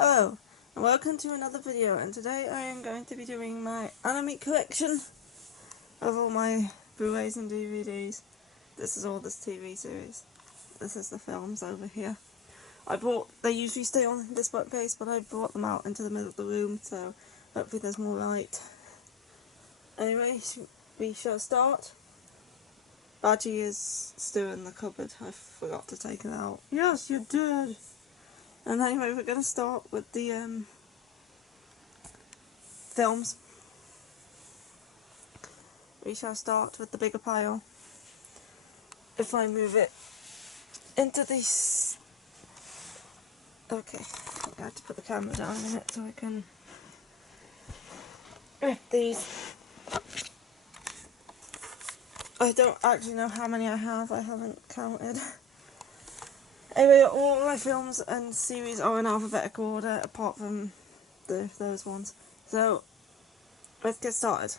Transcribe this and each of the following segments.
Hello, and welcome to another video, and today I am going to be doing my anime collection of all my Blu-rays and DVDs. This is all this TV series. This is the films over here. They usually stay on this bookcase, but I brought them out into the middle of the room, so hopefully there's more light. Anyway, we shall start. Badgie is still in the cupboard. I forgot to take it out. Yes, you did! And anyway, we're going to start with the films. We shall start with the bigger pile. If I move it into these... Okay, I have to put the camera down a minute so I can rip these. I don't actually know how many I have, I haven't counted. Anyway, all my films and series are in alphabetical order, apart from those ones. So, let's get started.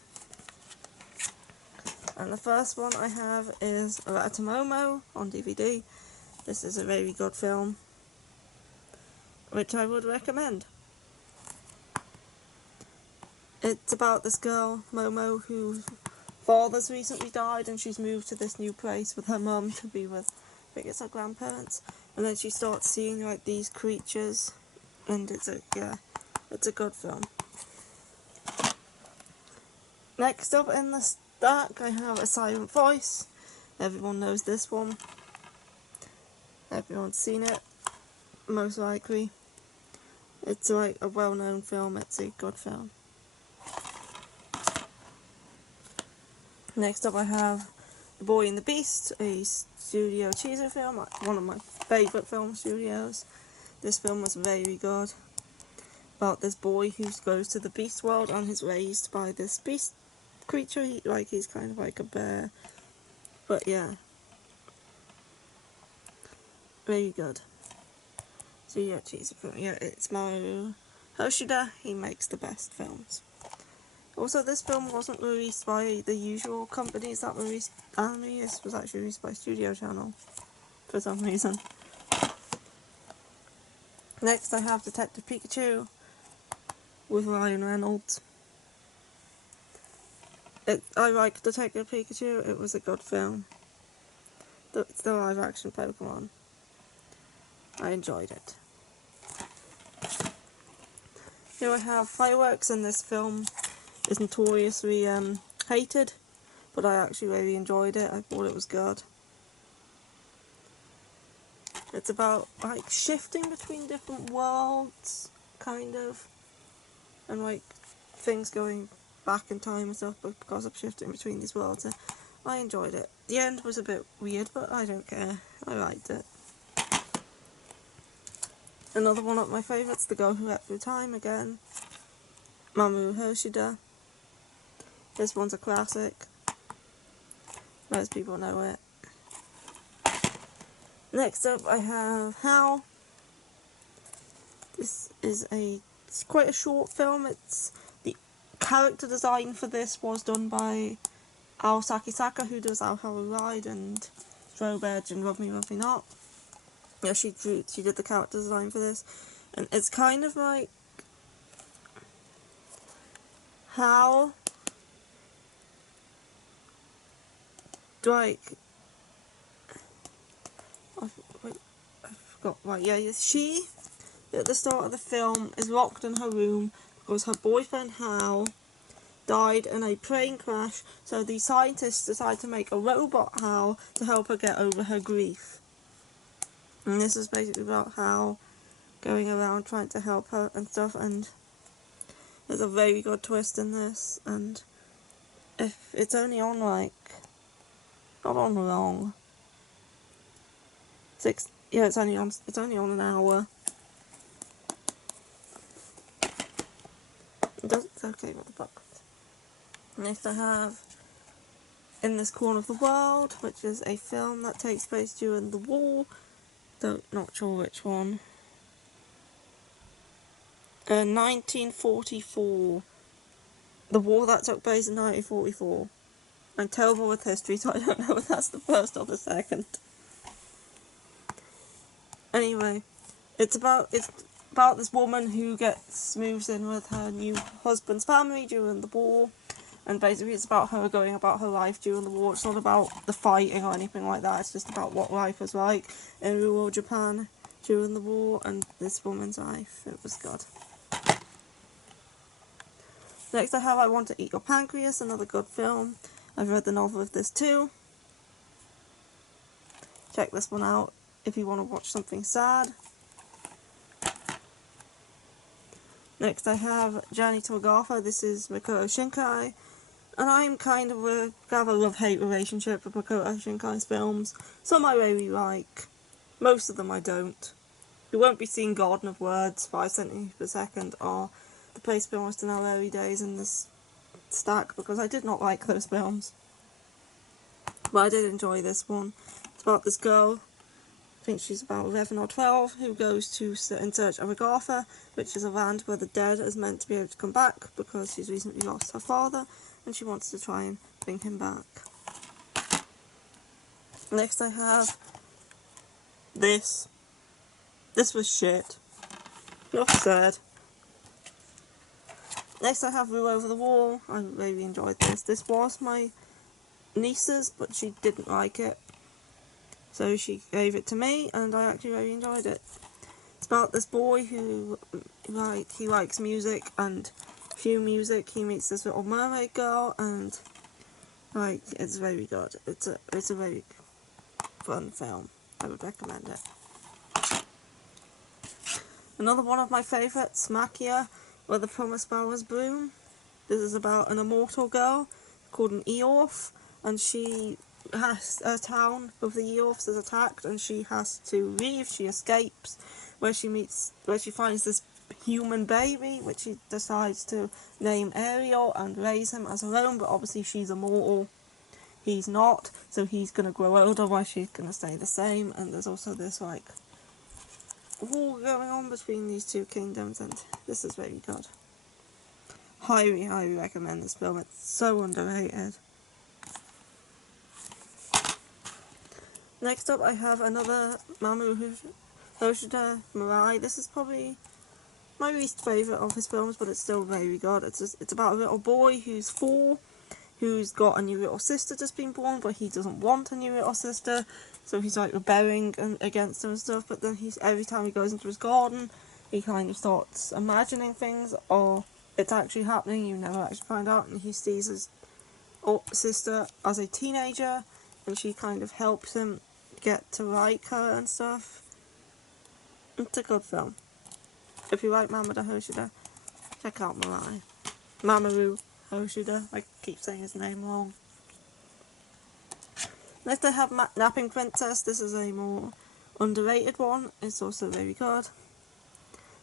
And the first one I have is Arata Momo on DVD. This is a very good film, which I would recommend. It's about this girl, Momo, whose father's recently died and she's moved to this new place with her mum to be with, I think it's her grandparents. And then she starts seeing like these creatures, and it's a good film. Next up in the stack I have A Silent Voice. Everyone knows this one. Everyone's seen it, most likely. It's like a well-known film, it's a good film. Next up I have The Boy and the Beast, a Studio Chizu film, one of my favourite film studios. This film was very good. About this boy who goes to the beast world and is raised by this beast creature. He's kind of like a bear. But yeah. Very good. Studio Chizu film. Yeah, it's Mamoru Hosoda. He makes the best films. Also, this film wasn't released by the usual companies that released anime. This was actually released by Studio Channel for some reason. Next I have Detective Pikachu with Ryan Reynolds. I like Detective Pikachu, it was a good film. It's the live action Pokemon. I enjoyed it. Here I have Fireworks, and this film is notoriously hated, but I actually really enjoyed it. I thought it was good. It's about like shifting between different worlds, kind of, and like things going back in time and stuff, but because of shifting between these worlds, I enjoyed it. The end was a bit weird, but I don't care. I liked it. Another one of my favourites, The Girl Who Leapt Through Time again. Mamoru Hosoda. This one's a classic. Most people know it. Next up I have Hal. This is it's quite a short film. The character design for this was done by Ao Sakisaka, who does Ao Haru Ride and Strobe Edge and Love Me, Love Me Not. Yeah, she did the character design for this, and it's kind of like how I forgot. Right, yeah, she at the start of the film is locked in her room because her boyfriend Hal died in a plane crash, so the scientists decide to make a robot Hal to help her get over her grief. And this is basically about Hal going around trying to help her and stuff, and there's a very good twist in this, and if it's only on like, not on long, it's only on an hour. It's okay with the book. Next I have In This Corner of the World, which is a film that takes place during the war. Not sure which one. 1944. The war that took place in 1944. I'm terrible with history, so I don't know if that's the first or the second. Anyway, it's about about this woman who moves in with her new husband's family during the war, and basically it's about her going about her life during the war. It's not about the fighting or anything like that, it's just about what life was like in rural Japan during the war, and this woman's life. It was good. Next I have I Want to Eat Your Pancreas, another good film. I've read the novel of this too. Check this one out if you want to watch something sad. Next I have Journey to Agartha. This is Makoto Shinkai. And I'm kind of have a love-hate relationship with Makoto Shinkai's films. Some I really like. Most of them I don't. You won't be seeing Garden of Words, 5 centimeters per second, or The Place Beyond Lost in Our Early Days in this stack, because I did not like those films. But I did enjoy this one. It's about this girl, I think she's about 11 or 12, who goes in search of Agartha, which is a land where the dead is meant to be able to come back because she's recently lost her father, and she wants to try and bring him back. Next I have this. This was shit. You're sad. Next I have Rule Over the Wall. I really enjoyed this. This was my niece's, but she didn't like it. So she gave it to me, and I actually really enjoyed it. It's about this boy who, he likes music, and through music he meets this little mermaid girl, and, it's very good. It's a very fun film. I would recommend it. Another one of my favourites, Makia, Where the Promised Flowers Bloom. This is about an immortal girl called an Eorth, and she has a town of the Eorths is attacked, and she has to leave. She escapes, where she finds this human baby, which she decides to name Ariel and raise him as her own, but obviously she's immortal. He's not, so he's going to grow older while she's going to stay the same, and there's also this, war going on between these two kingdoms, and this is very good. Highly, highly recommend this film. It's so underrated. Next up I have another Mamoru Hosoda Mirai. This is probably my least favourite of his films, but it's still very good. It's about a little boy who's 4, who's got a new little sister just been born, but he doesn't want a new little sister, so he's rebelling against her and stuff. But then every time he goes into his garden, he kind of starts imagining things, or it's actually happening. You never actually find out, and he sees his sister as a teenager, and she kind of helps him get to like her and stuff. It's a good film. If you like Mamoru Hosoda, check out Mirai. Mamoru Hosoda, I keep saying his name wrong. Next I have Napping Princess. This is a more underrated one. It's also very good.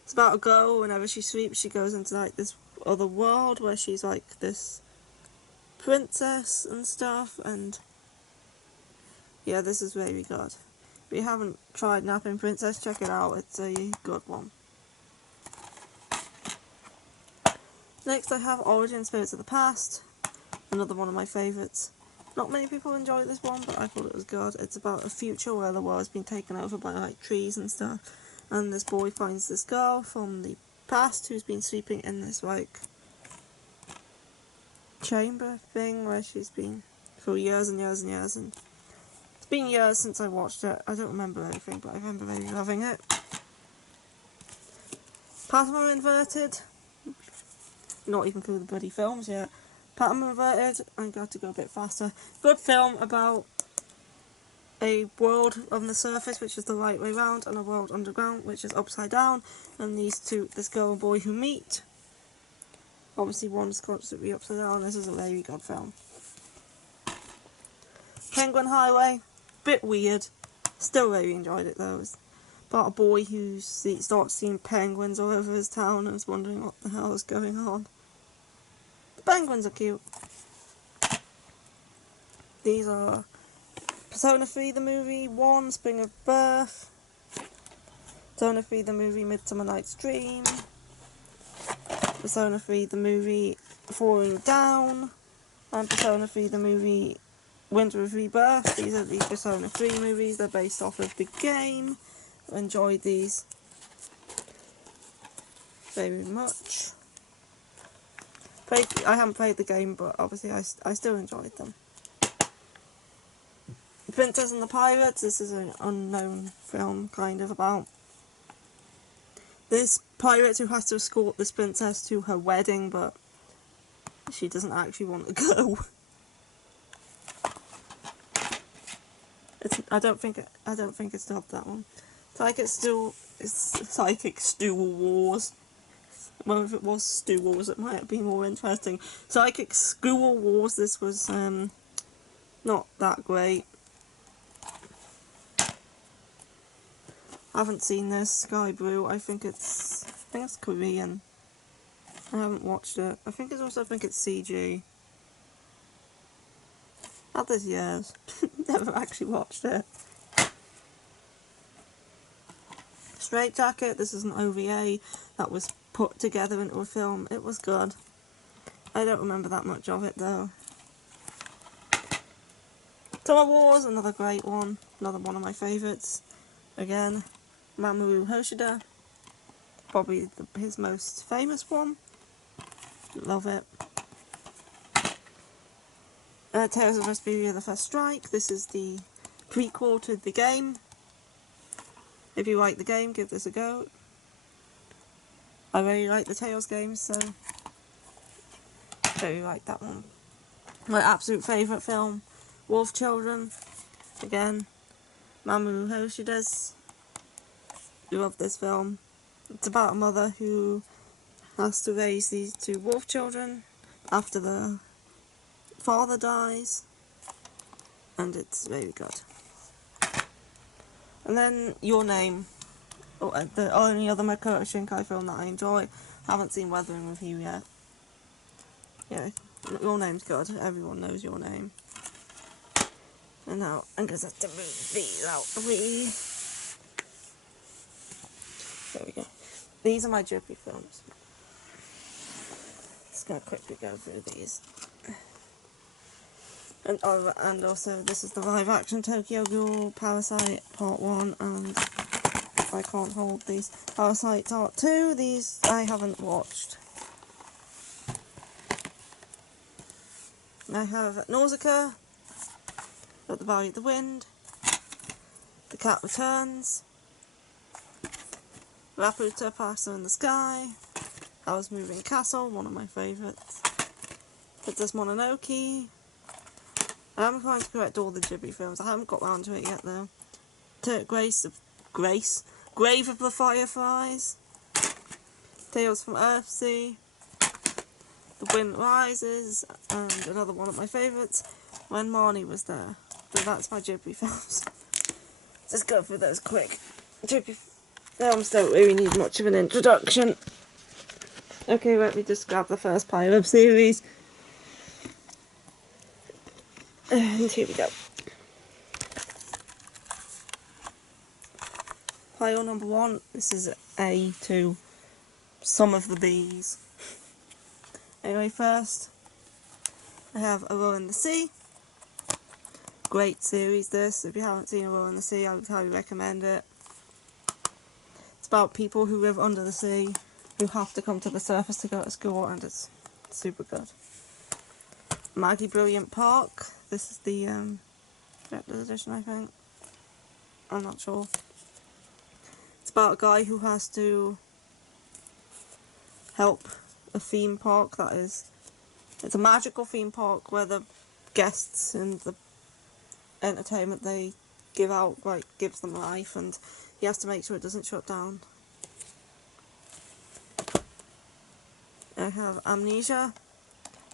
It's about a girl, whenever she sleeps, she goes into this other world where she's this princess and stuff, and yeah, this is very good. If you haven't tried Napping Princess, check it out. It's a good one. Next I have Origin Spirits of the Past, another one of my favourites. Not many people enjoy this one, but I thought it was good. It's about a future where the world has been taken over by trees and stuff, and this boy finds this girl from the past who's been sleeping in this chamber thing where she's been for years and years and years, and it's been years since I watched it. I don't remember anything, but I remember really loving it. Patama Inverted. Not even through the bloody films yet. Patama Inverted. I got to go a bit faster. Good film about a world on the surface, which is the right way round, and a world underground, which is upside down. And this girl and boy who meet. Obviously, one's constantly upside down. This is a very good film. Penguin Highway. Bit weird. Still really enjoyed it though. It's about a boy who starts seeing penguins all over his town and is wondering what the hell is going on. The penguins are cute. These are Persona 3 the movie, 1 Spring of Birth, Persona 3 the movie Midsummer Night's Dream, Persona 3 the movie Falling Down, and Persona 3 the movie Winter of Rebirth. These are the Persona 3 movies. They're based off of the game. I enjoyed these. very much. I haven't played the game, but obviously I still enjoyed them. The Princess and the Pirates, this is an unknown film, kind of, about this pirate who has to escort this princess to her wedding, but she doesn't actually want to go. I don't think it's dubbed, that one. Psychic Stew Wars. Well, if it was Stew Wars, it might be more interesting. Psychic School Wars. This was not that great. I haven't seen this. Sky Blue. I think it's Korean. I haven't watched it. I think it's CG. Others years. Never actually watched it. Straight Jacket. This is an OVA that was put together into a film. It was good. I don't remember that much of it though. Summer Wars, another great one. Another one of my favourites. Again, Mamoru Hosoda. Probably his most famous one. Love it. Tales of Vesperia: The First Strike. This is the prequel to the game. If you like the game, give this a go. I really like the Tales games, so I really like that one. My absolute favourite film, Wolf Children. Again, Mamoru Hosoda's. Love this film. It's about a mother who has to raise these two wolf children after the father dies, and it's very good. And then Your Name, the only other Makoto Shinkai film that I enjoy. Haven't seen Weathering with You yet. Yeah, Your Name's good. Everyone knows Your Name. And now I'm going to have to move these out of the way. There we go. These are my Ghibli films. Just going to quickly go through these. And also, this is the live action Tokyo Ghoul, Parasite Part 1, and I can't hold these. Parasite Part 2, these I haven't watched. I have Nausicaa, At the Valley of the Wind, The Cat Returns, Laputa, Passer in the Sky, Howl's Moving Castle, one of my favourites, Princess Mononoke. I'm trying to correct all the Ghibli films. I haven't got round to it yet though. Grave of the Fireflies, Tales from Earthsea, The Wind Rises, and another one of my favourites, When Marnie Was There. So that's my Ghibli films. Let's go through those quick. Ghibli films don't really need much of an introduction. Okay, let me just grab the first pile of series. And here we go. Pile number 1, this is A2, Some of the Bees. Anyway, first, I have A Row in the Sea. Great series this. If you haven't seen A Row in the Sea, I would highly recommend it. It's about people who live under the sea, who have to come to the surface to go to school, and it's super good. Maggie Brilliant Park. This is the director's edition, I think. I'm not sure. It's about a guy who has to help a theme park that is... It's a magical theme park where the guests and the entertainment they give out, like, gives them life, and he has to make sure it doesn't shut down. I have Amnesia.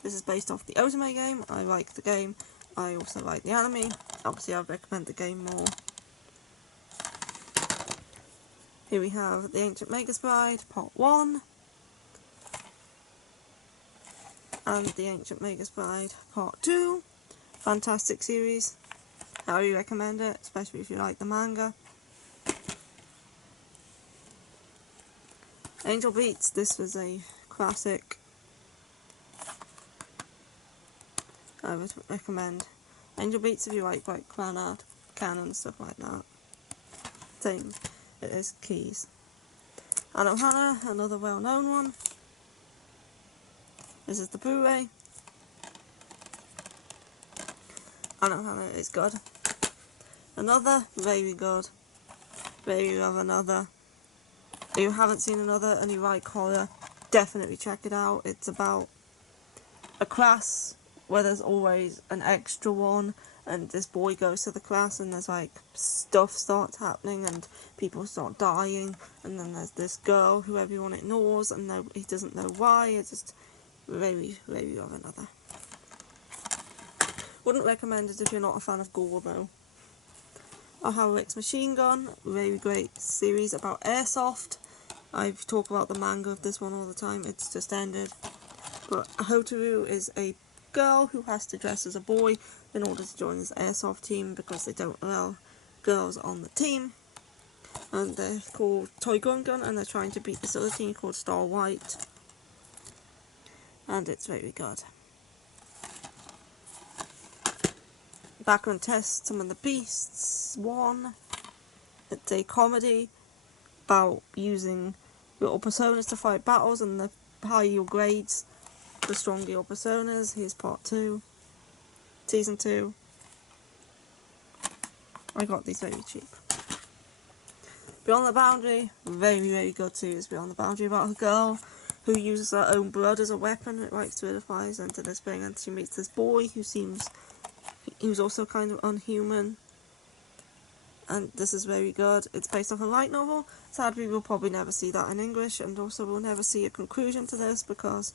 This is based off the Otome game. I like the game. I also like the anime. Obviously, I recommend the game more. Here we have The Ancient Magus Bride, Part 1. And The Ancient Magus Bride, Part 2. Fantastic series. I highly recommend it, especially if you like the manga. Angel Beats, this was a classic. I would recommend Angel Beats if you like Clannad, Canon, stuff like that. Same, it is Keys. Anohana, another well-known one. This is the Blu-ray. Anohana is good. Another, very good. Very love another. If you haven't seen another and you like horror, definitely check it out. It's about a class where there's always an extra one, and this boy goes to the class and there's like stuff starts happening and people start dying, and then there's this girl who everyone ignores and he doesn't know why. It's just very, very love another. Wouldn't recommend it if you're not a fan of gore though. Ohara X Machine Gun, very great series about airsoft. I talk about the manga of this one all the time, it's just ended. But Hotaru is a girl who has to dress as a boy in order to join this airsoft team because they don't allow girls on the team. And they're called Toy Gun Gun, and they're trying to beat this other team called Star White. And it's very good. Background Test, Some of the Beasts 1. It's a comedy about using little personas to fight battles, and the higher your grades, the stronger your personas. Here's part 2. Season 2. I got these very cheap. Beyond the Boundary, very, very good series. Beyond the Boundary, about a girl who uses her own blood as a weapon. It like solidifies into this thing, and she meets this boy who's also kind of unhuman. And this is very good. It's based off a light novel. Sadly, we'll probably never see that in English, and also we'll never see a conclusion to this because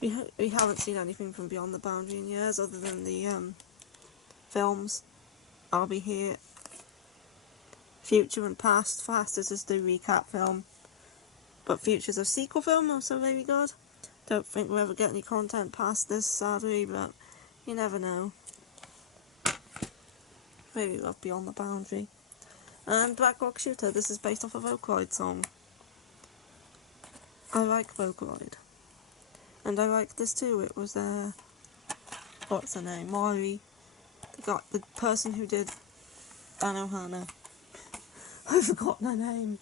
we haven't seen anything from Beyond the Boundary in years other than the films. I'll Be Here, Future and Past. Past is just a recap film, but Future's a sequel film, also very good. Don't think we'll ever get any content past this, sadly, but you never know. Really love Beyond the Boundary. And Black Rock Shooter, this is based off a Vocaloid song. I like Vocaloid. And I like this too. It was what's her name? Mari. The person who did Anohana. I've forgotten her name.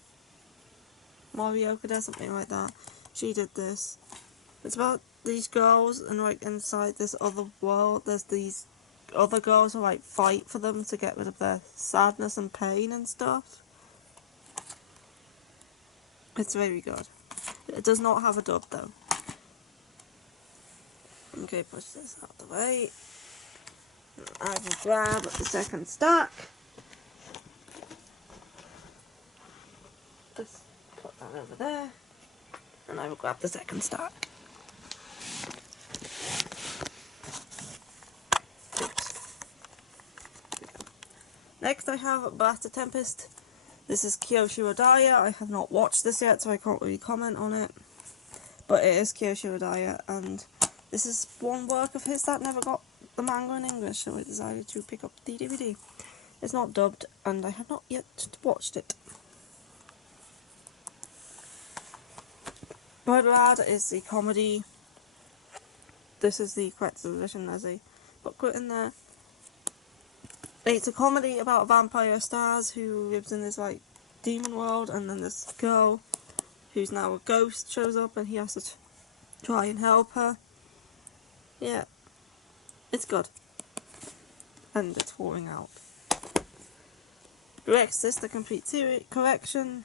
Mari Okada, something like that. She did this. It's about these girls, and like inside this other world there's these other girls who like fight for them to get rid of their sadness and pain and stuff. It's very good. It does not have a dub though. Okay, push this out of the way. I will grab the second stack. Just put that over there. And I will grab the second stack. Next I have Blaster Tempest. This is Kiyoshi Odaya. I have not watched this yet, so I can't really comment on it. But it is Kiyoshi Odaya, and this is one work of his that never got the manga in English, so I decided to pick up the DVD. It's not dubbed, and I have not yet watched it. Murder Ad is the comedy. This is the correct edition. There's a booklet in there. It's a comedy about a vampire Stars who lives in this like demon world, and then this girl who's now a ghost shows up, and he has to try and help her. Yeah, it's good, and it's falling out. Rexis, the complete series collection.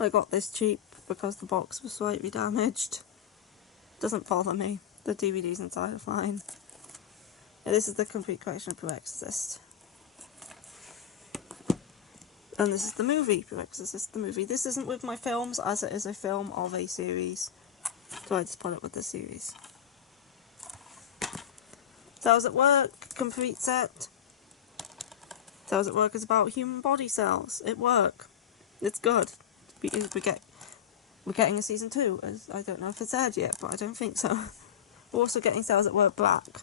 I got this cheap because the box was slightly damaged. Doesn't bother me. The DVDs inside are fine. Yeah, this is the complete collection of Blue Exorcist. And this is the movie, Blue Exorcist, the movie. This isn't with my films, as it is a film of a series. So I just put it with the series. Cells at Work, complete set. Cells at Work is about human body cells at work. It's good. We're getting a season 2, as I don't know if it's aired yet, but I don't think so. We're also getting Cells at Work Black,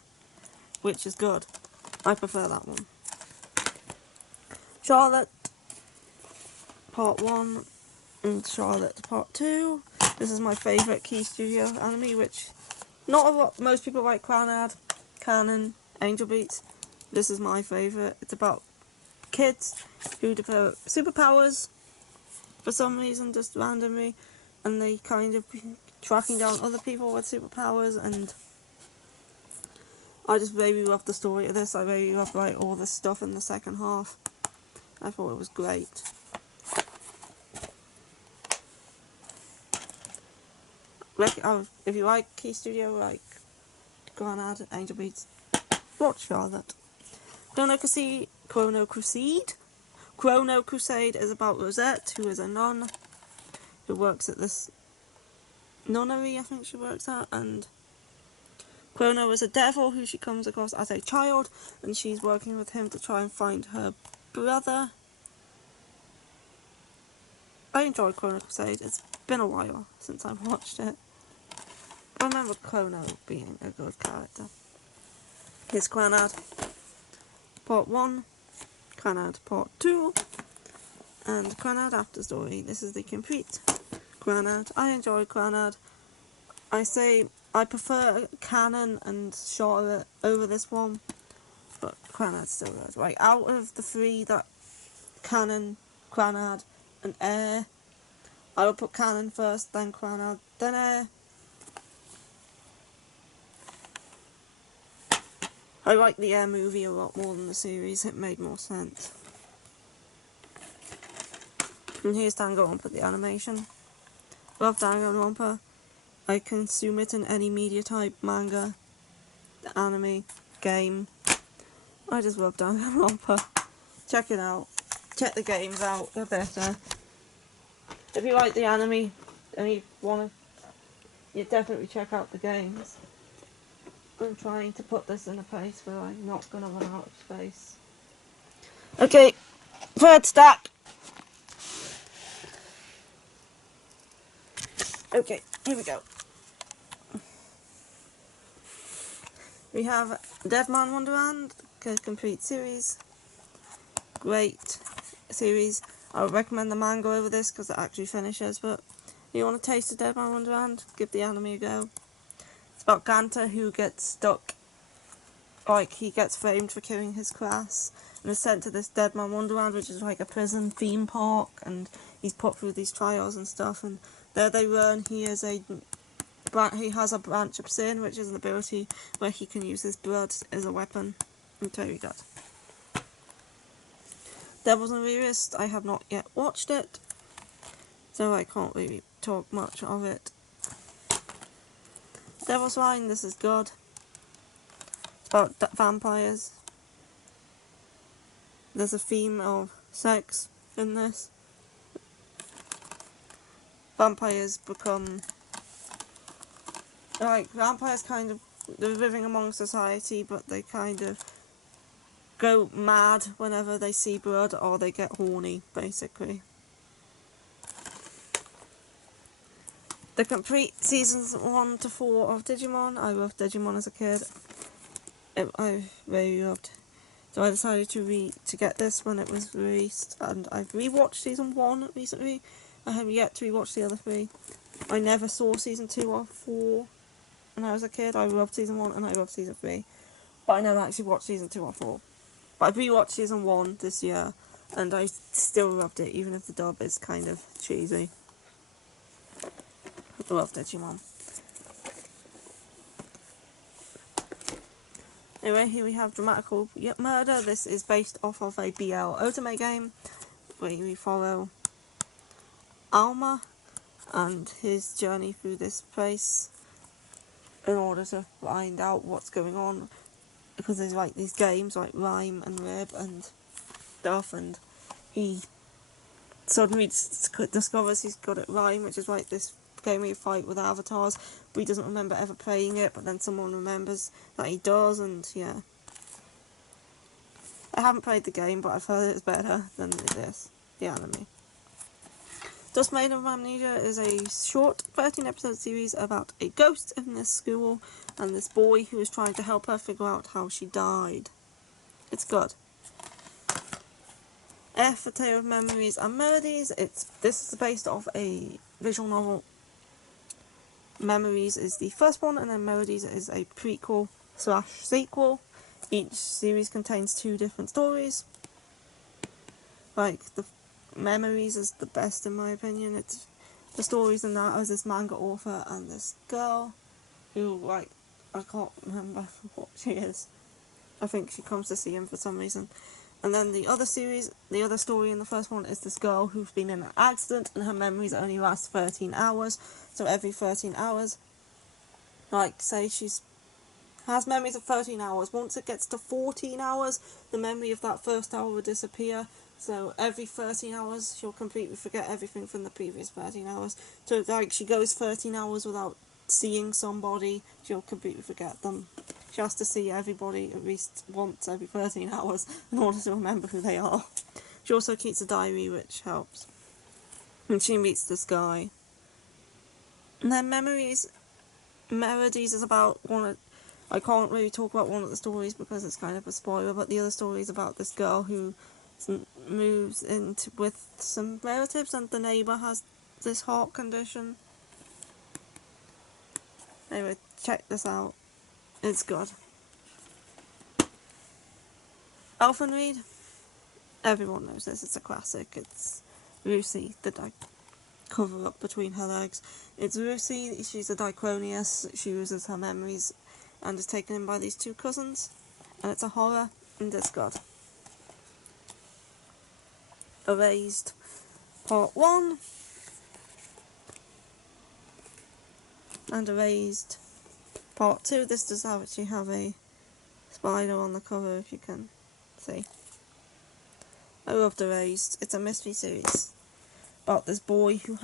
which is good. I prefer that one. Charlotte, Part 1, and Charlotte, Part 2. This is my favourite Key Studio anime, which not a lot, most people like Clanad, Canon, Angel Beats. This is my favourite. It's about kids who develop superpowers for some reason, just randomly, and they kind of tracking down other people with superpowers, and I just really loved the story of this. I really loved like all this stuff in the second half. I thought it was great. If you like Key Studio, like Granad, Angel Beats, watch Charlotte. Chrono Crusade is about Rosette, who is a nun who works at this nunnery, I think she works at, and Chrono is a devil who she comes across as a child, and she's working with him to try and find her brother. I enjoyed Chrono Crusade. It's been a while since I've watched it. I remember Chrono being a good character. Here's Cranad Part 1, Cranad Part 2, and Cranad After Story. This is the complete Cranad. I enjoy Cranad. I say I prefer Canon and Charlotte over this one, but Cranad's still good. Right, out of the three, that Canon, Cranad, and Air, I would put Canon first, then Cranad, then Air. I like the Air movie a lot more than the series. It made more sense. And here's Danganronpa, the animation. Love Danganronpa. I consume it in any media type, manga, anime, game. I just love Danganronpa. Check it out. Check the games out, they're better. If you like the anime and you definitely check out the games. I'm trying to put this in a place where I'm not going to run out of space. Okay, third stack. Okay, here we go. We have Deadman Wonderland, the complete series. Great series. I would recommend the manga over this because it actually finishes, but if you want to taste of Deadman Wonderland, give the anime a go. It's about Ganta, who gets stuck, like he gets framed for killing his class and is sent to this Deadman Wonderland, which is like a prison theme park, and he's put through these trials and stuff, and there they learn he has a branch of sin, which is an ability where he can use his blood as a weapon. It's very good. Devils and Realist, I have not yet watched it, so I can't really talk much of it. Devil's Line, this is good. It's about vampires. There's a theme of sex in this. Vampires become... vampires kind of... they're living among society, but they kind of go mad whenever they see blood, or they get horny, basically. The complete seasons 1 to 4 of Digimon. I loved Digimon as a kid. I really loved. So I decided to get this when it was released, and I've rewatched season 1 recently. I have yet to rewatch the other 3. I never saw season 2 or 4 when I was a kid. I loved season 1 and I loved season 3, but I never actually watched season 2 or 4. But I've rewatched season 1 this year, and I still loved it, even if the dub is kind of cheesy. I love Digimon. Anyway, here we have Dramatical Murder. This is based off of a BL Otome game, where we follow Alma and his journey through this place in order to find out what's going on, because there's like these games like Rhyme and Rib and stuff, and he suddenly discovers he's good at Rhyme, which is like this game where you fight with avatars, but he doesn't remember ever playing it, but then someone remembers that he does, and yeah. I haven't played the game, but I've heard it's better than this, the anime. Dust Maiden of Amnesia is a short 13-episode series about a ghost in this school and this boy who is trying to help her figure out how she died. It's good. F, A Tale of Memories and Melodies. This is based off a visual novel. Memories is the first one, and then Melodies is a prequel/sequel. Each series contains 2 different stories. like, the Memories is the best in my opinion. It's the stories in that as this manga author and this girl who, like, I can't remember what she is. I think she comes to see him for some reason. And then the other story in the first one is this girl who's been in an accident and her memories only last 13 hours. So every 13 hours, like, say she's has memories of 13 hours. Once it gets to 14 hours, the memory of that first hour will disappear. So every 13 hours, she'll completely forget everything from the previous 13 hours. So like she goes 13 hours without seeing somebody, she'll completely forget them. She has to see everybody at least once every 13 hours in order to remember who they are. She also keeps a diary, which helps. And she meets this guy. And then Melodies is about I can't really talk about one of the stories because it's kind of a spoiler, but the other story is about this girl who moves in with some relatives and the neighbour has this heart condition. Anyway, check this out. It's good. Elfenreed. Everyone knows this. It's a classic. It's Lucy, the cover up between her legs. It's Lucy. She's a Dicronius. She loses her memories and is taken in by these two cousins. And it's a horror and it's good. Erased Part 1 and Erased Part 2. This does actually have a spider on the cover, if you can see. I loved Erased. It's a mystery series about this boy who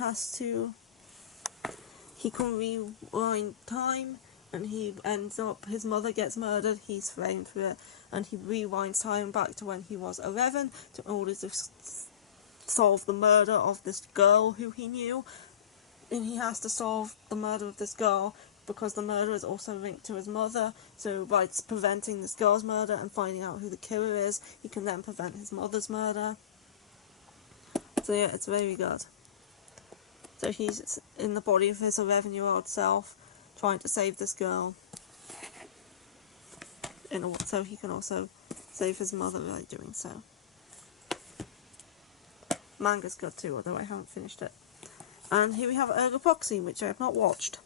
he can rewind time, and he ends up, his mother gets murdered, he's framed for it, and he rewinds time back to when he was 11 in order to solve the murder of this girl who he knew. And he has to solve the murder of this girl because the murder is also linked to his mother. So by preventing this girl's murder and finding out who the killer is, he can then prevent his mother's murder. So yeah, it's very good. So he's in the body of his 11-year-old self, trying to save this girl. So he can also save his mother by doing so. Manga's good too, although I haven't finished it. And here we have Ergoproxy, which I have not watched.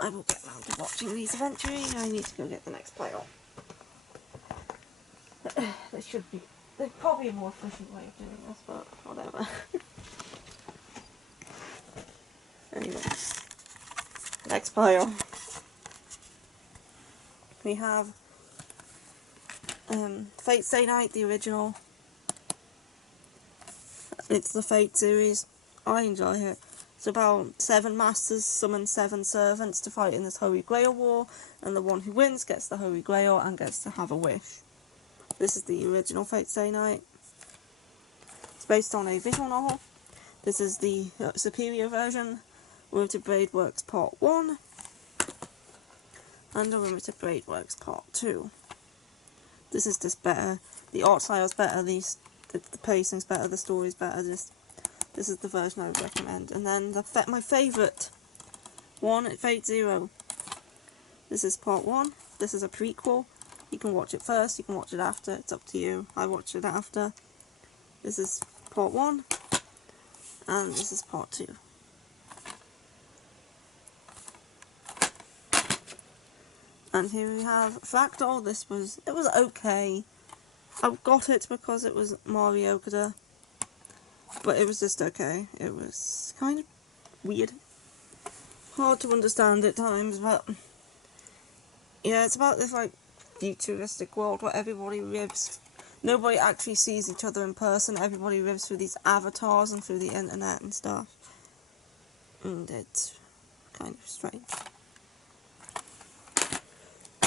I will get round to watching these eventually. I need to go get the next play on. There's probably a more efficient way of doing this, but whatever. Anyway, next pile. We have Fate Stay Night, the original. It's the Fate series. I enjoy it. It's about 7 masters summon 7 servants to fight in this Holy Grail war, and the one who wins gets the Holy Grail and gets to have a wish. This is the original Fate Stay Night. It's based on a visual novel. This is the superior version. Limited Blade Works Part 1 and Unlimited Blade Works Part 2. This is just better. The art style's better, the pacing's better, the story's better. This is the version I would recommend. And then my favourite one, Fate Zero. This is Part 1. This is a prequel. You can watch it first, you can watch it after, it's up to you. I watched it after. This is Part 1 and this is Part 2. And here we have Fractal. It was okay. I got it because it was Mario Okada, but it was just okay. It was kind of weird. Hard to understand at times, but yeah, it's about this like futuristic world where everybody lives. Nobody actually sees each other in person. Everybody lives through these avatars and through the internet and stuff. And it's kind of strange.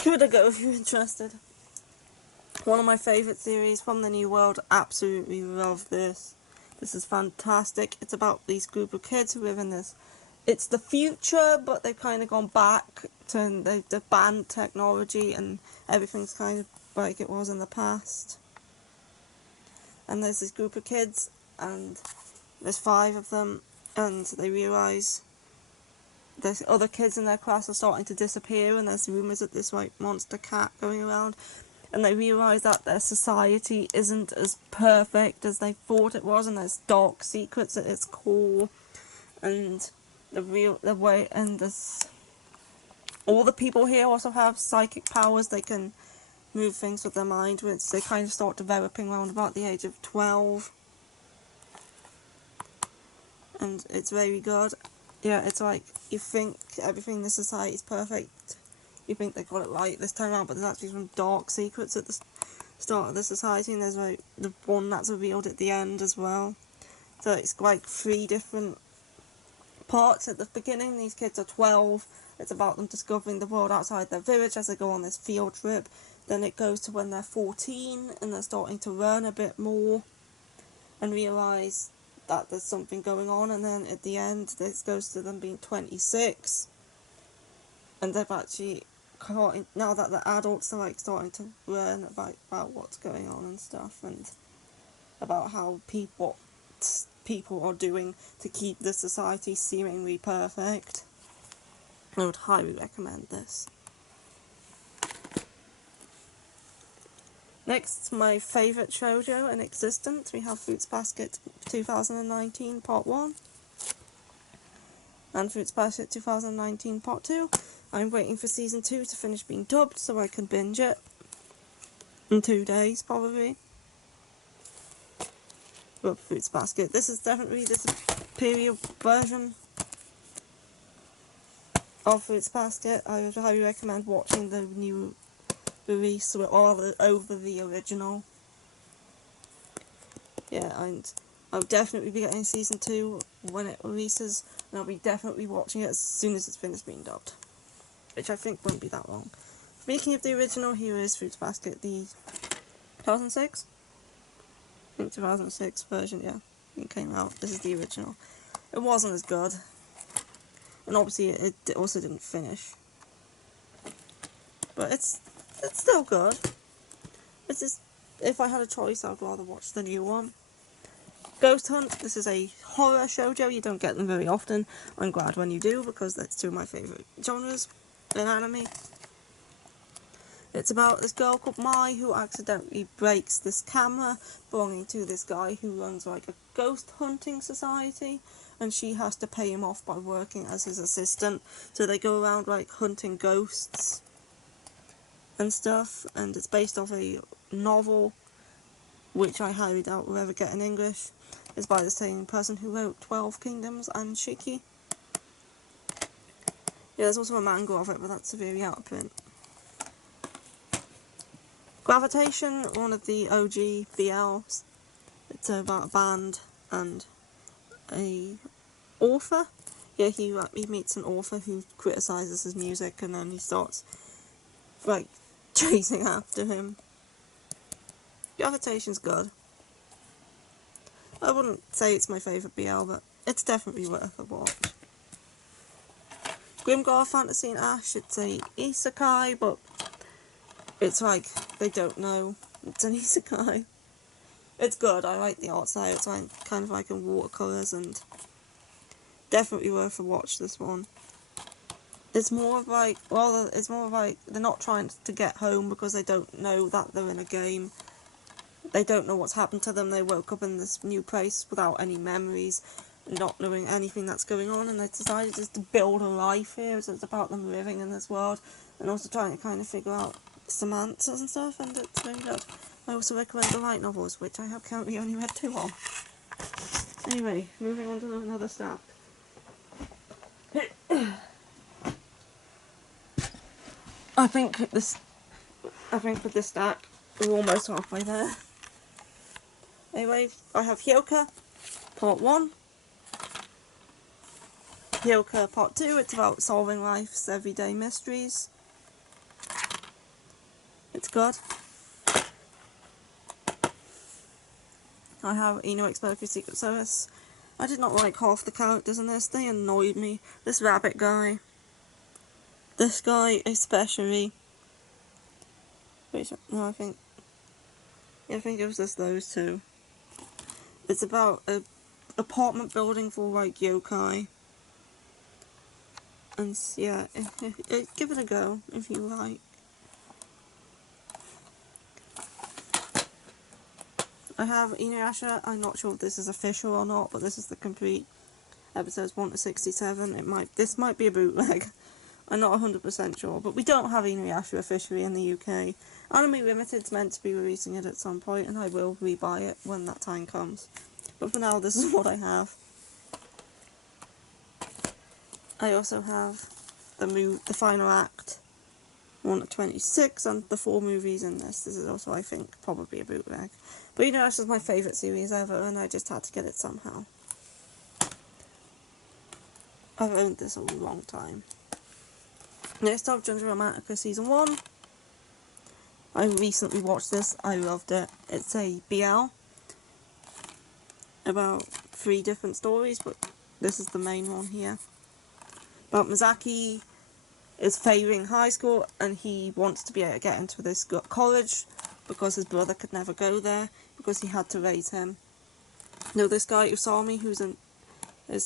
Give it a go if you're interested. One of my favourite series from the New World. Absolutely love this. This is fantastic. It's about these group of kids who live in this. It's the future, but they've kind of gone back to they've banned technology and everything's kind of like it was in the past. And there's this group of kids, and there's 5 of them, and they realise there's other kids in their class are starting to disappear, and there's rumours of this like monster cat going around. and they realise that their society isn't as perfect as they thought it was, and there's dark secrets at its core, and the way, and this, all the people here also have psychic powers. They can move things with their mind, which they kind of start developing around about the age of 12. And it's very good. Yeah, it's like, you think everything in the society is perfect, you think they got it right this time around, but there's actually some dark secrets at the start of the society, and there's like the one that's revealed at the end as well. So it's like 3 different parts. At the beginning, these kids are 12, it's about them discovering the world outside their village as they go on this field trip. Then it goes to when they're 14 and they're starting to learn a bit more and realise that there's something going on, and then at the end this goes to them being 26 and they've actually, now that they're adults, they're like starting to learn about what's going on and stuff, and about how people are doing to keep the society seemingly perfect. I would highly recommend this. Next, my favourite shoujo in existence, we have Fruits Basket 2019 Part 1 and Fruits Basket 2019 Part 2. I'm waiting for Season 2 to finish being dubbed so I can binge it in 2 days, probably. But Fruits Basket, this is definitely the superior version of Fruits Basket. I would highly recommend watching the new release over the original. Yeah, and I'll definitely be getting Season 2 when it releases, and I'll be definitely watching it as soon as it's finished being dubbed, which I think won't be that long. Speaking of the original, here is Fruits Basket, the 2006? I think 2006 version, yeah, it came out. This is the original. It wasn't as good, and obviously it also didn't finish, but it's still good. It's just, if I had a choice, I'd rather watch the new one. Ghost Hunt, this is a horror shoujo. You don't get them very often. I'm glad when you do, because that's 2 of my favourite genres in anime. It's about this girl called Mai who accidentally breaks this camera belonging to this guy who runs like a ghost hunting society, and she has to pay him off by working as his assistant. So they go around like hunting ghosts and stuff, and it's based off a novel which I highly doubt will ever get in English. It's by the same person who wrote 12 Kingdoms and Shiki. Yeah, there's also a manga of it, but that's severely out of print. Gravitation, one of the OG BLs. It's about a band and a author. Yeah, he meets an author who criticises his music, and then he starts like chasing after him. Gravitation's good. I wouldn't say it's my favourite BL, but it's definitely worth a watch. Grimgar Fantasy and Ash, it's a isekai, but it's like, they don't know it's an isekai. It's good, I like the art style, it's like, kind of like in watercolours, and definitely worth a watch, this one. It's more of like, they're not trying to get home because they don't know that they're in a game. They don't know what's happened to them. They woke up in this new place without any memories, not knowing anything that's going on, and they decided just to build a life here. So it's about them living in this world and also trying to kind of figure out some answers and stuff, and it's very good. I also recommend the light novels, which I have currently only read 2 of. Anyway, moving on to another stack. I think with this stack, we're almost halfway there. Anyway, I have Hyoka, Part 1. Hyoka Part 2, it's about solving life's everyday mysteries. It's good. I have Ino Explosive Secret Service. I did not like half the characters in this, they annoyed me. This rabbit guy. This guy especially. No, I think it was just those 2. It's about a apartment building for like yokai. And yeah, give it a go if you like. I have Inuyasha. I'm not sure if this is official or not, but this is the complete episodes 1 to 67. This might be a bootleg. I'm not 100% sure, but we don't have Inuyasha officially in the UK. Anime Limited's meant to be releasing it at some point, and I will rebuy it when that time comes. But for now, this is what I have. I also have the final act, 1 to 26, and the 4 movies in this. This is also, I think, probably a bootleg. But Inuyasha is my favourite series ever, and I just had to get it somehow. I've owned this a long time. Next up, Junjo Romantica Season 1. I recently watched this. I loved it. It's a BL. About 3 different stories, but this is the main one here. About Misaki is failing high school, and he wants to be able to get into this college because his brother could never go there because he had to raise him. Now this guy Usami,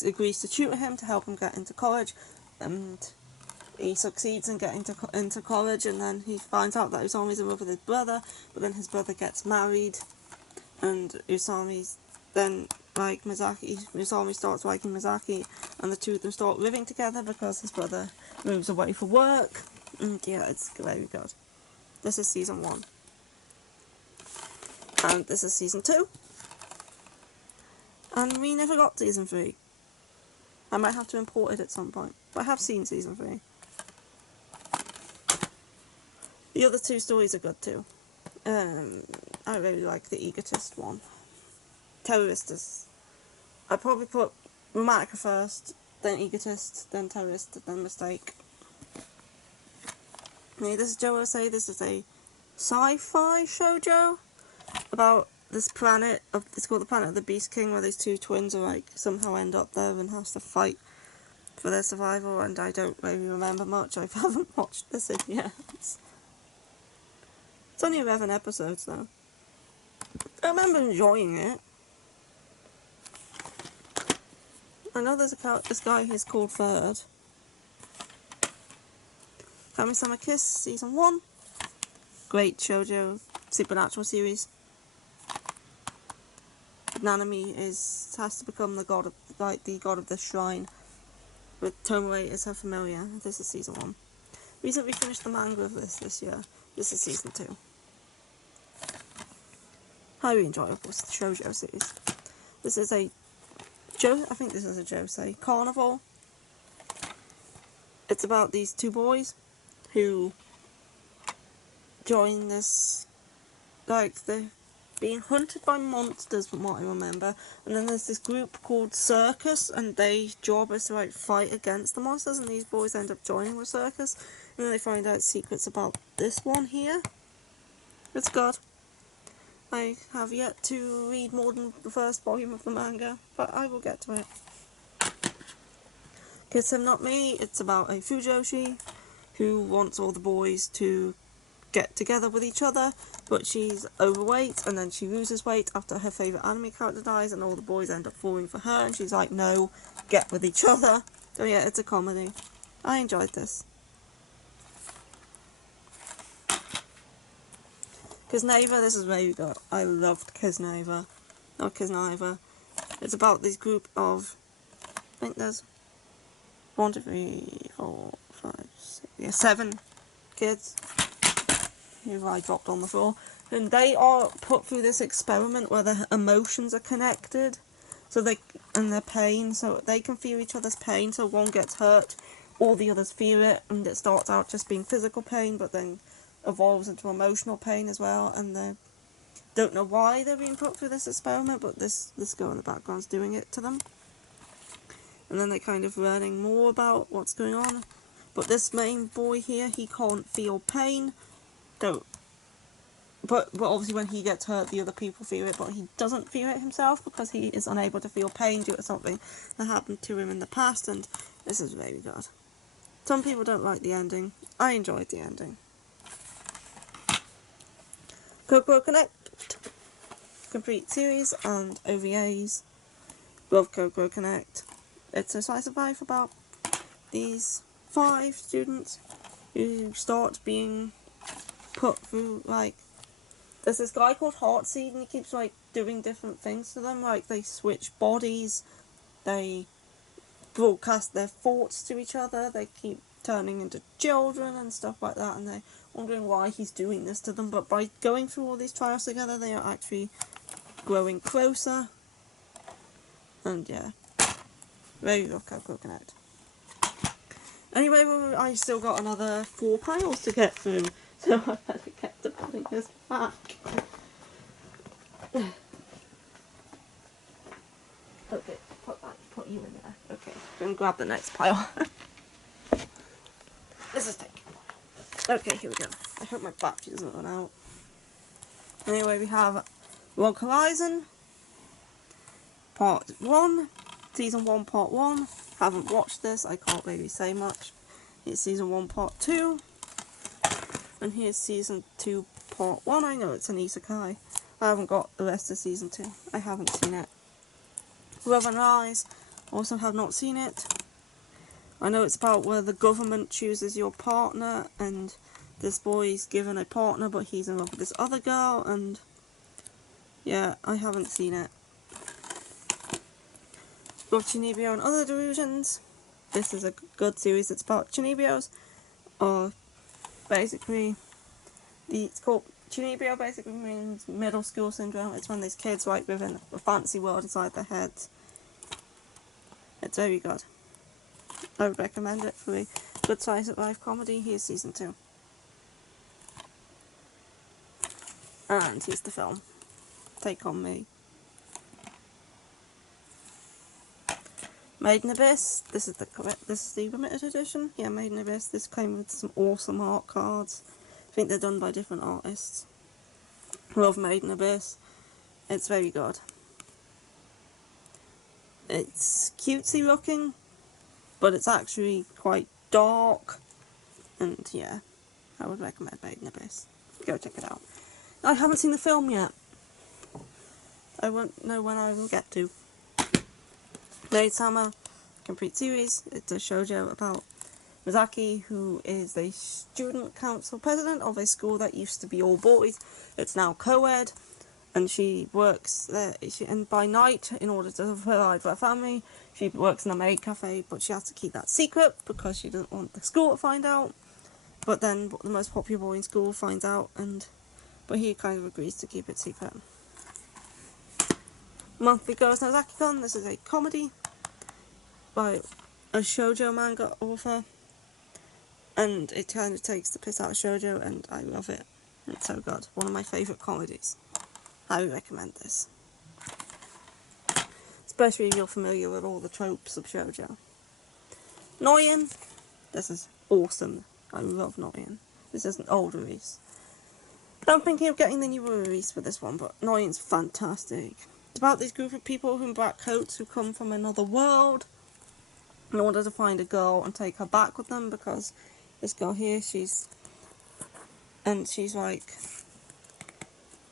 agrees to tutor him to help him get into college, and he succeeds in getting into college, and then he finds out that Usami's in love with his brother, but then his brother gets married, and Usami starts liking Misaki, and the two of them start living together because his brother moves away for work, and yeah, it's very good. This is Season 1. And this is Season 2. And we never got Season 3. I might have to import it at some point, but I have seen Season 3. The other 2 stories are good too. I really like the Egotist one. Terrorist is... I'd probably put Romantica first, then Egotist, then Terrorist, then Mistake. Hey, this is Joe Say. This is a sci-fi shoujo about this planet. It's called the Planet of the Beast King, where these 2 twins are somehow end up there and have to fight for their survival, and I don't really remember much. I haven't watched this in years. It's only 11 episodes though. I remember enjoying it. I know there's this guy who's called Third. Kami-sama Kiss Season 1. Great shoujo supernatural series. Nanami has to become the god of the shrine, with Tomoe as her familiar. This is Season 1. Recently finished the manga of this year. This is Season 2. Highly enjoyable shoujo series. This is I think this is a Josei Carnival. It's about these 2 boys who join this, they're being hunted by monsters from what I remember, and then there's this group called Circus, and their job is to fight against the monsters, and these boys end up joining the circus, and then they find out secrets about this one here. It's good. I have yet to read more than the first volume of the manga, but I will get to it. Kiss Him Not Me, it's about a Fujoshi who wants all the boys to get together with each other, but she's overweight, and then she loses weight after her favourite anime character dies, and all the boys end up falling for her, and she's like, no, get with each other. So yeah, it's a comedy. I enjoyed this. Kiznaiva, this is very good. I loved Kiznaiva. Not Kiznaiva. It's about this group of, I think there's 1, 2, 3, 4, 5, 6, 7 kids who I dropped on the floor. And they are put through this experiment where their emotions are connected, and their pain, so they can feel each other's pain, so one gets hurt, all the others feel it, and it starts out just being physical pain, but then evolves into emotional pain as well, and they don't know why they're being put through this experiment, but this girl in the background's doing it to them. And then they're kind of learning more about what's going on. But this main boy here, he can't feel pain. But obviously when he gets hurt, the other people feel it, but he doesn't feel it himself because he is unable to feel pain due to something that happened to him in the past, and this is very good. Some people don't like the ending. I enjoyed the ending. Kokoro Connect. Complete series and OVAs. Love Kokoro Connect. It's a slice of life about these 5 students who start being put through, there's this guy called Heartseed, and he keeps, doing different things to them, like they switch bodies, they broadcast their thoughts to each other, they keep turning into children and stuff like that, and they're wondering why he's doing this to them, but by going through all these trials together, they are actually growing closer, and yeah, very rough out coconut. Anyway, I still got another 4 piles to get through, so I better get to putting this back. Okay, put you in there. Okay, go and grab the next pile. This is taking a while. Okay, here we go. I hope my battery doesn't run out. Anyway, we have Log Horizon, Part 1, Season 1, Part 1. Haven't watched this, I can't really say much. It's Season 1, Part 2. And here's Season 2, Part 1. I know it's an isekai. I haven't got the rest of Season 2. I haven't seen it. Love and Rise, also have not seen it. I know it's about where the government chooses your partner, and this boy's given a partner, but he's in love with this other girl, and yeah, I haven't seen it. Got Chunibyo and Other Delusions. This is a good series. It's about Chunibyos. Basically, it's called Chunibyo. Basically means middle school syndrome. It's when these kids like within a fancy world inside their heads. It's very good. I would recommend it for a good slice of life comedy. Here's Season 2. And here's the film. Take on Me. Made in Abyss. This is the limited edition. Yeah, Made in Abyss. This came with some awesome art cards. I think they're done by different artists. Love Made in Abyss. It's very good. It's cutesy looking, but it's actually quite dark. And yeah, I would recommend Made in Abyss. Go check it out. I haven't seen the film yet. I won't know when I will get to. Maid Sama, complete series. It's a shoujo about Misaki, who is the student council president of a school that used to be all boys. It's now co-ed, and she works there. And by night, in order to provide for her family, she works in a maid cafe, but she has to keep that secret because she doesn't want the school to find out. But then the most popular boy in school finds out, but he kind of agrees to keep it secret. Monthly Girls Nozaki-kun. This is a comedy by a shoujo manga author, and it kind of takes the piss out of shoujo, and I love it. It's so good. One of my favourite comedies. I would recommend this, especially if you're familiar with all the tropes of shoujo. Noyan. This is awesome. I love Noyan. This is an old release. I'm thinking of getting the newer release for this one, but Noyan's fantastic. It's about this group of people in black coats who come from another world in order to find a girl and take her back with them, because this girl here, she's like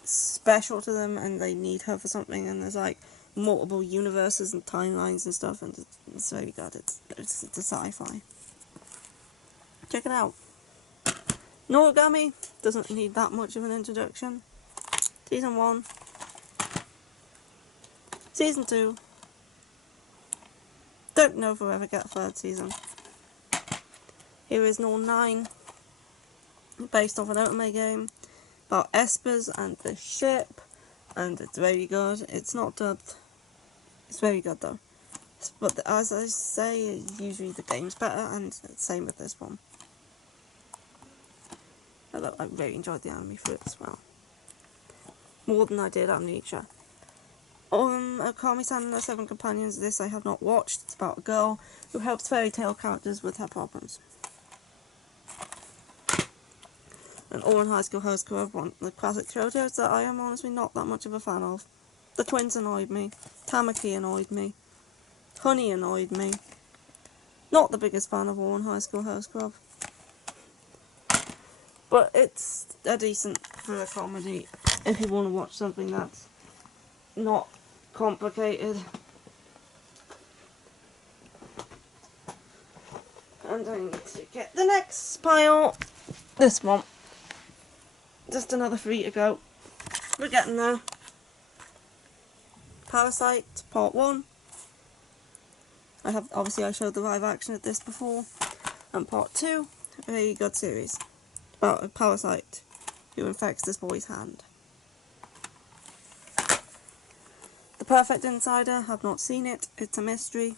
special to them and they need her for something, and there's like multiple universes and timelines and stuff, and it's very good. It's a sci-fi. Check it out. Noragami doesn't need that much of an introduction. Season 1. Season 2. Don't know if we'll ever get a 3rd season. Here is Nor 9, based off an anime game about espers and the ship, and it's very good. It's not dubbed. It's very good though. But as I say, usually the game's better, and same with this one. Although I really enjoyed the anime for it as well. More than I did Amnesia. Okami-san and the 7 Companions. This I have not watched. It's about a girl who helps fairy tale characters with her problems. And Ouran High School Host Club, one of the classic shoujos that I am honestly not that much of a fan of. The twins annoyed me. Tamaki annoyed me. Honey annoyed me. Not the biggest fan of Ouran High School Host Club. But it's a decent thriller comedy if you want to watch something that's not complicated. And I need to get the next pile. This one. Just another 3 to go. We're getting there. Parasite Part 1. I showed the live action of this before. And Part 2, a very good series about a parasite who infects this boy's hand. The Perfect Insider, have not seen it, it's a mystery.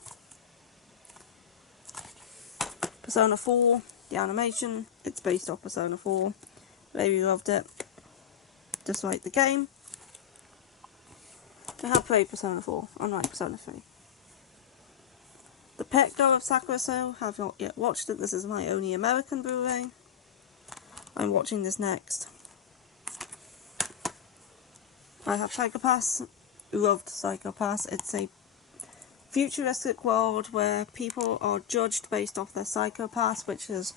Persona 4, the animation, it's based off Persona 4. Really loved it. Just like the game. I have played Persona 4, unlike Persona 3. The Pet Girl of Sakurai, have not yet watched it. This is my only American Blu-ray. I'm watching this next. I have Psycho Pass. Loved Psycho Pass. It's a futuristic world where people are judged based off their Psycho Pass, which is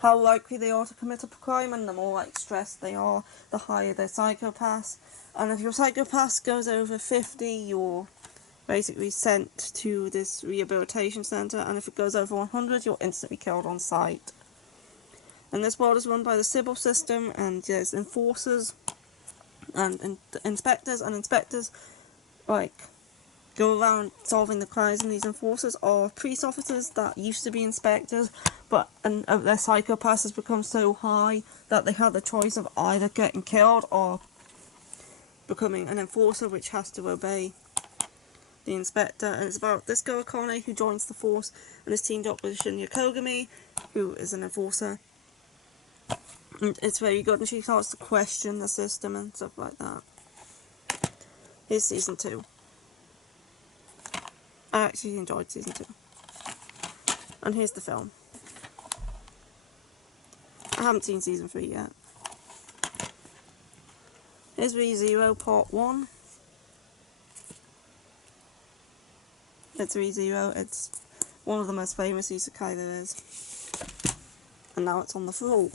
how likely they are to commit a crime, and the more like stressed they are, the higher their Psycho Pass. And if your Psycho Pass goes over 50, you're basically sent to this rehabilitation centre, and if it goes over 100, you're instantly killed on sight. And this world is run by the Sybil system, and there's enforcers and inspectors, and inspectors like go around solving the crimes, and these enforcers are police officers that used to be inspectors, but their Psycho Pass has become so high that they have the choice of either getting killed or becoming an enforcer, which has to obey the inspector. And it's about this girl Akane, who joins the force and is teamed up with Shinya Kogami, who is an enforcer. And it's very good, and she starts to question the system and stuff like that. Here's season 2. I actually enjoyed season 2. And here's the film. I haven't seen season 3 yet. Here's Re:Zero Part 1. It's Re:Zero. It's one of the most famous isekai there is. And now it's on the floor.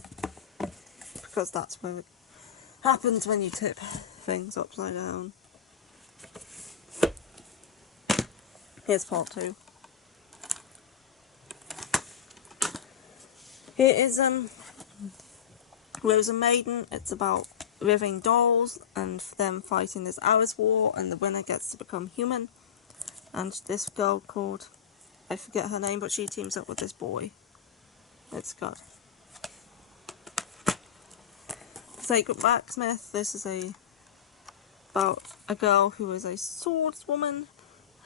Because that's where it happens when you tip things upside down. Here's Part 2. Here is Rose and Maiden. It's about living dolls and them fighting this Alice War, and the winner gets to become human. And this girl called, I forget her name, but she teams up with this boy. It's good. Sacred Blacksmith. This is about a girl who is a swordswoman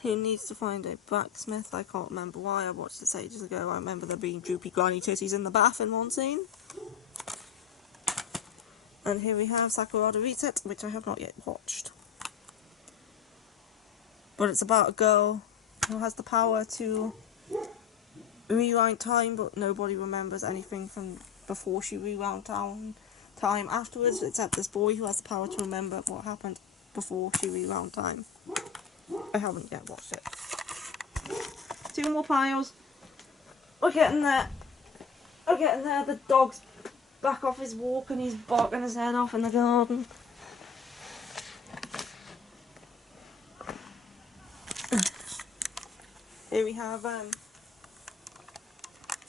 who needs to find a blacksmith. I can't remember why. I watched this ages ago. I remember there being droopy granny titties in the bath in one scene. And here we have Sakurada Reset, which I have not yet watched. But it's about a girl who has the power to rewind time, but nobody remembers anything from before she rewound time afterwards, except this boy who has the power to remember what happened before she rewound time. I haven't yet watched it. 2 more piles. We're getting there. We're getting there. The dog's back off his walk and he's barking his head off in the garden. Here we have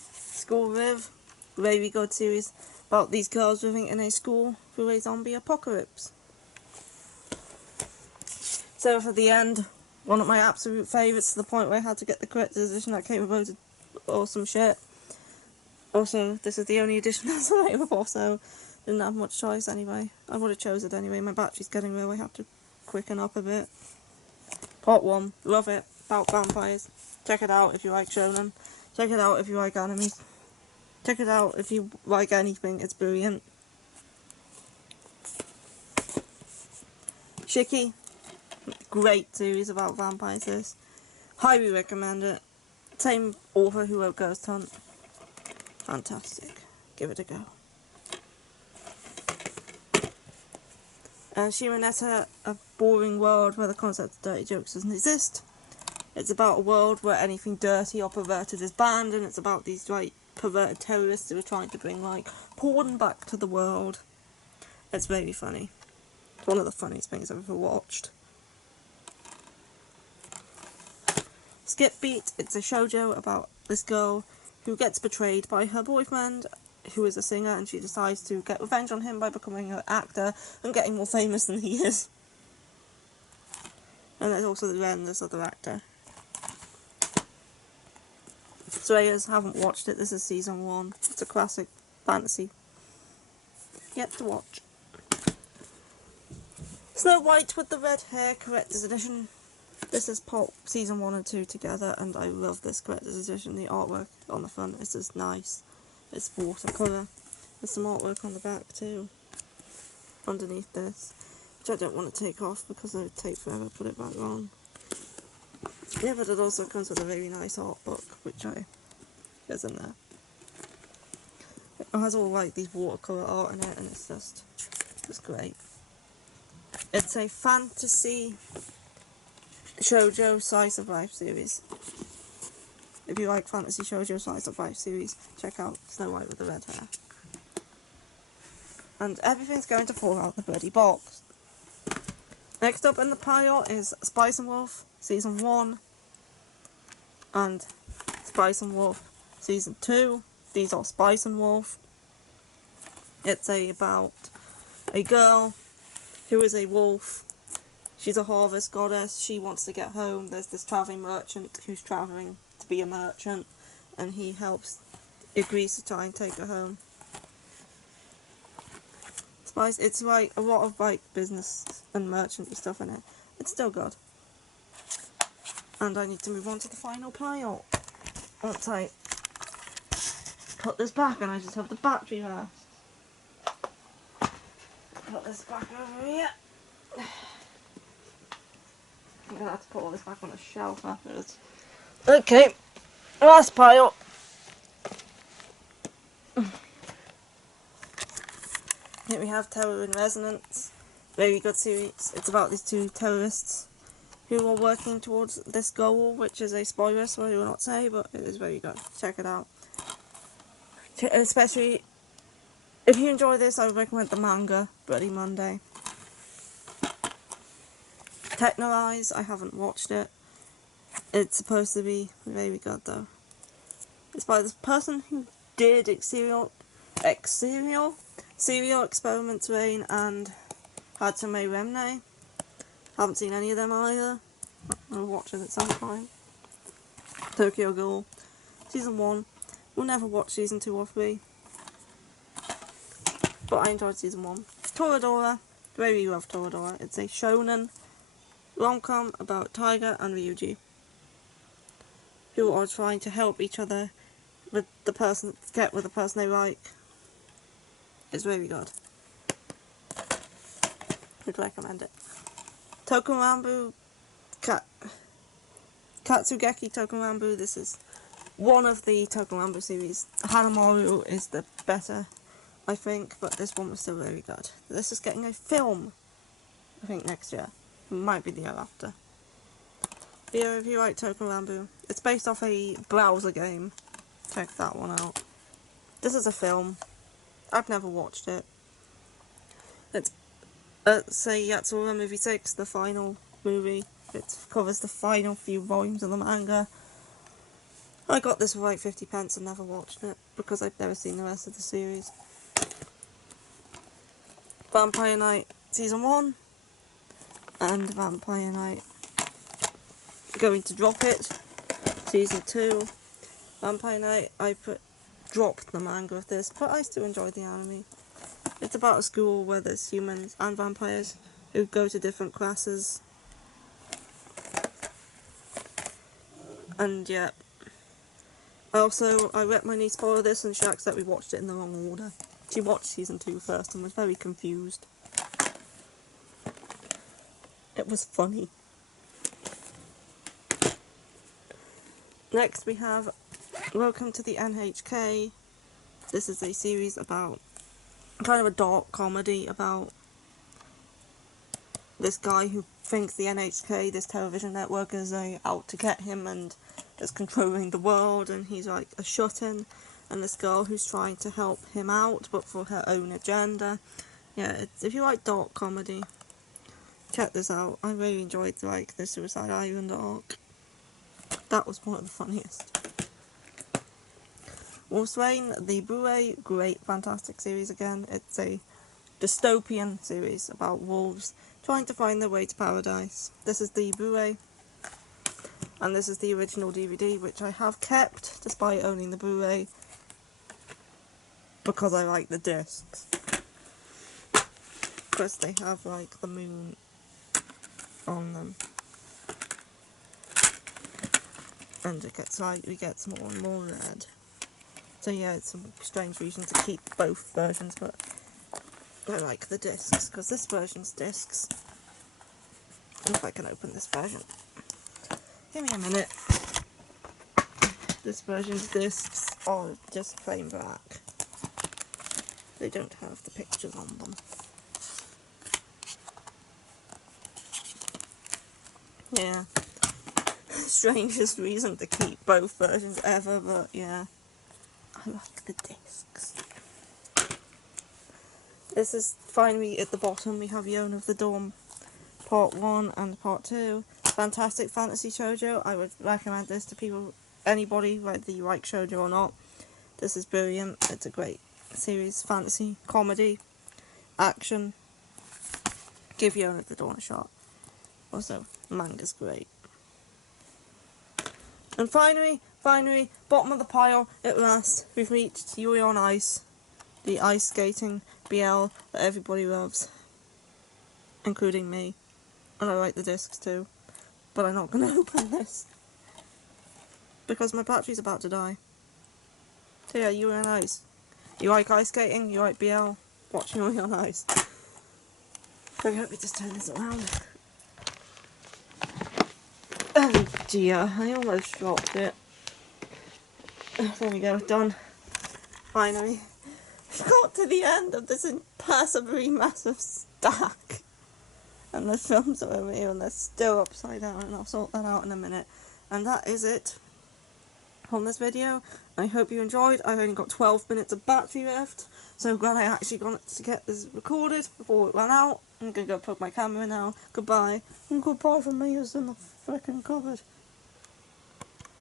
School Live, very good series about these girls living in a school through a zombie apocalypse. So for the end, one of my absolute favourites, to the point where I had to get the collector's edition that came with loads of awesome shit. Also, this is the only edition that's available, so didn't have much choice anyway. I would have chose it anyway. My battery's getting low, I have to quicken up a bit. Part 1, love it, about vampires. Check it out if you like shonen. Check it out if you like anime. Check it out if you like anything, it's brilliant. Shiki, great series about vampires this. Highly recommend it. Same author who wrote Ghost Hunt. Fantastic. Give it a go. And Shimonetta, a boring world where the concept of dirty jokes doesn't exist. It's about a world where anything dirty or perverted is banned, and it's about these perverted terrorists who are trying to bring porn back to the world. It's very funny. It's one of the funniest things I've ever watched. Skip Beat, it's a shoujo about this girl who gets betrayed by her boyfriend, who is a singer, and she decides to get revenge on him by becoming an actor and getting more famous than he is. And there's also the this other actor. Strayers, haven't watched it. This is season 1. It's a classic fantasy. Yet to watch. Snow White with the red hair, collector's edition. This is Pulp season 1 and 2 together, and I love this collector's edition. The artwork on the front is just nice. It's watercolour. There's some artwork on the back too. Underneath this, which I don't want to take off because it would take forever to put it back on. Yeah, but it also comes with a very nice art book, which goes in there. It has all like these watercolour art in it, and it's great. It's a fantasy shoujo slice of life series. If you like fantasy shoujo slice of life series, check out Snow White with the red hair. And everything's going to fall out the bloody box. Next up in the pile is Spice and Wolf season 1 and Spice and Wolf season 2. These are Spice and Wolf. It's about a girl who is a wolf. She's a harvest goddess. She wants to get home. There's this travelling merchant who's travelling to be a merchant, and he agrees to try and take her home. Spice, it's like a lot of like business and merchant stuff in it. It's still good. And I need to move on to the final pile. Once I put this back, and I just have the battery left. Put this back over here. I'm gonna have to put all this back on a shelf afterwards. Okay, last pile. Here we have Terror in Resonance. Very good series. It's about these two terrorists who are working towards this goal, which is a spoiler, so I will not say, but it is very good. Check it out. Especially if you enjoy this, I would recommend the manga, Bloody Monday. Technorise, I haven't watched it. It's supposed to be very good though. It's by this person who did Serial Experiments Rain and Hatsume Remne. Haven't seen any of them either. I'll watch it at some time. Tokyo Ghoul season 1. We'll never watch season 2 or 3. But I enjoyed season 1. Toradora. Very love Toradora. It's a shonen rom-com about Tiger and Ryuji, who are trying to help each other with the person they like. It's very good. Would recommend it. Tokurambu Katsugeki Tokurambu. This is one of the Tokurambu series. Hanamaru is the better, I think, but this one was still very good. This is getting a film, I think, next year. It might be the year after. Yeah, if you like Tokurambu, it's based off a browser game. Check that one out. This is a film. I've never watched it. It's say Yatsura Movie 6, the final movie. It covers the final few volumes of the manga. I got this for like 50 pence and never watched it because I've never seen the rest of the series. Vampire Knight season 1 and Vampire Knight going to drop it season 2. Vampire Knight, I dropped the manga of this, but I still enjoy the anime. It's about a school where there's humans and vampires who go to different classes. And yeah. I let my niece borrow this and she accidentally watched it in the wrong order. She watched season 2 first and was very confused. It was funny. Next we have Welcome to the NHK. This is a series about kind of a dark comedy about this guy who thinks the NHK, this television network, is out to get him and is controlling the world, and he's like a shut-in, and this girl who's trying to help him out but for her own agenda. Yeah, if you like dark comedy, check this out. I really enjoyed the Suicide Island arc. That was one of the funniest. Wolf's Rain, the Blu-ray, great, fantastic series again. It's a dystopian series about wolves trying to find their way to paradise. This is the Blu-ray, and this is the original DVD, which I have kept despite owning the Blu-ray because I like the discs. Because they have like the moon on them, and it gets more and more red. So yeah, it's a strange reason to keep both versions, but I like the discs because this version's discs. If I can open this version, give me a minute. This version's discs are just plain black. They don't have the pictures on them. Yeah. Strangest reason to keep both versions ever, but yeah. I like the discs. This is finally at the bottom. We have Yona of the Dawn Part 1 and Part 2. Fantastic fantasy shoujo. I would recommend this to people, anybody, whether you like shoujo or not. This is brilliant. It's a great series. Fantasy, comedy, action. Give Yona of the Dawn a shot. Also, manga's great. And finally, bottom of the pile at last, we've reached Yuri on Ice, the ice skating BL that everybody loves, including me. And I like the discs too, but I'm not going to open this because my battery's about to die. So yeah, Yuri on Ice. You like ice skating? You like BL? Watch Yuri on Ice. So let me just turn this around. Oh dear, I almost dropped it. There we go, done. Finally. Got to the end of this impossibly massive stack. And the films are over here and they're still upside down, and I'll sort that out in a minute. And that is it on this video. I hope you enjoyed. I've only got 12 minutes of battery left, so glad I actually got to get this recorded before it ran out. I'm gonna go put my camera in now. Goodbye. And goodbye from me who's in the frickin' cupboard.